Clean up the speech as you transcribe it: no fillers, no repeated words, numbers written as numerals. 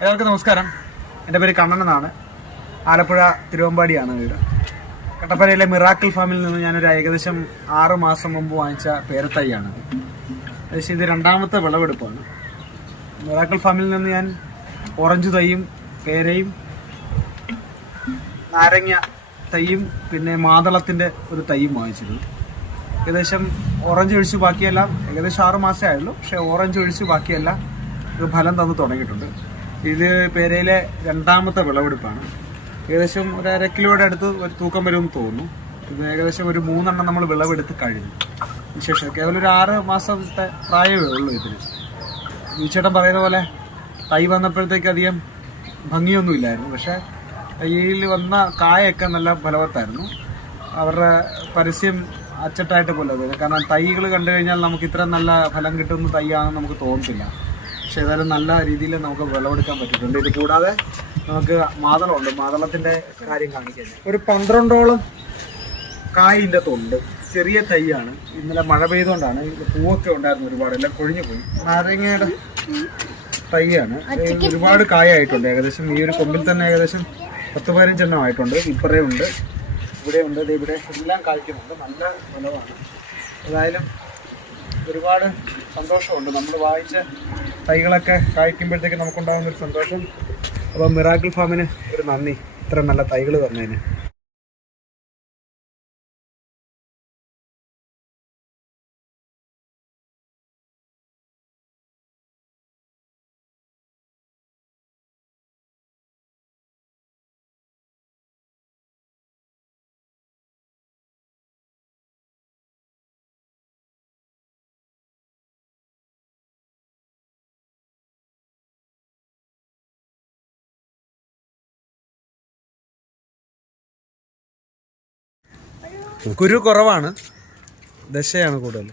എല്ലാവർക്കും നമസ്കാരം. എൻ്റെ പേര് കണ്ണൻ എന്നാണ്. ആലപ്പുഴ തിരുവമ്പാടിയാണ് വീട്. കട്ടപ്പനയിലെ മിറാക്കിൾ ഫാമിൽ നിന്ന് ഞാനൊരു ഏകദേശം 6 മാസം മുമ്പ് വാങ്ങിച്ച പേരത്തൈയാണത്. ഏകദേശം ഇത് രണ്ടാമത്തെ വിളവെടുപ്പാണ്. മിറാക്കിൾ ഫാമിൽ നിന്ന് ഞാൻ ഓറഞ്ച് തൈയും പേരയും നാരങ്ങ തൈയും പിന്നെ മാതളത്തിൻ്റെ ഒരു തൈയും വാങ്ങിച്ചിരുന്നു. ഏകദേശം ഓറഞ്ച് ഒഴിച്ച് ബാക്കിയെല്ലാം ഏകദേശം 6 മാസമേ ആയുള്ളൂ. പക്ഷേ ഓറഞ്ച് ഒഴിച്ച് ബാക്കിയെല്ലാം ഇത് ഫലം തന്നു തുടങ്ങിയിട്ടുണ്ട്. ഇത് പേരയിലെ രണ്ടാമത്തെ വിളവെടുപ്പാണ്. ഏകദേശം ഒരു 1/2 കിലോയുടെ അടുത്ത് ഒരു തൂക്കം വരുമെന്ന് തോന്നുന്നു. ഇത് ഏകദേശം ഒരു 3 എണ്ണം നമ്മൾ വിളവെടുത്ത് കഴിഞ്ഞു. വിശേഷം കേവലം ഒരു 6 മാസത്തെ പ്രായമേ ഉള്ളൂ ഇതിന്. ചേട്ടൻ പറയുന്ന പോലെ തൈ വന്നപ്പോഴത്തേക്ക് അധികം ഭംഗിയൊന്നുമില്ലായിരുന്നു. പക്ഷേ തൈയിൽ വന്ന കായൊക്കെ നല്ല ഫലവത്തായിരുന്നു. അവരുടെ പരസ്യം അച്ചട്ടായിട്ട് പോലെ തോന്നി. കാരണം തൈകൾ കണ്ടു കഴിഞ്ഞാൽ നമുക്ക് ഇത്ര നല്ല ഫലം കിട്ടുന്ന തൈയാണെന്ന് നമുക്ക് തോന്നത്തില്ല. പക്ഷെ ഏതായാലും നല്ല രീതിയിൽ നമുക്ക് വിളവെടുക്കാൻ പറ്റിയിട്ടുണ്ട്. ഇത് കൂടാതെ നമുക്ക് മാതളമുണ്ട്. മാതളത്തിൻ്റെ കാര്യം കാണിക്കാൻ ഒരു 12ഓളം കായിൻ്റെ തൊണ്ട്. ചെറിയ തൈയാണ്. ഇന്നലെ മഴ പെയ്തുകൊണ്ടാണ്. പൂവൊക്കെ ഉണ്ടായിരുന്നു ഒരുപാട്, എല്ലാം കൊഴിഞ്ഞു പോയി. നാരങ്ങയുടെ തൈയാണ്. ഒരുപാട് കായായിട്ടുണ്ട്. ഏകദേശം ഈ ഒരു കൊമ്പിൽ തന്നെ ഏകദേശം 10-15 എണ്ണം ആയിട്ടുണ്ട്. ഇപ്പറേ ഉണ്ട്, ഇവിടെ ഉണ്ട്, ഇവിടെ എല്ലാം കായ്ക്കുന്നുണ്ട്. നല്ല ഫലമാണ്. ഏതായാലും ഒരുപാട് സന്തോഷമുണ്ട്. നമ്മൾ വാങ്ങിച്ച തൈകളൊക്കെ കായ്ക്കുമ്പോഴത്തേക്ക് നമുക്കുണ്ടാകുന്നൊരു സന്തോഷം. അപ്പോൾ മിറാക്കിൾ ഫാമിന് ഒരു നന്ദി, ഇത്ര നല്ല തൈകൾ തന്നതിന്. കുരു കുറവാണ്, ദശയാണ് കൂടുതൽ.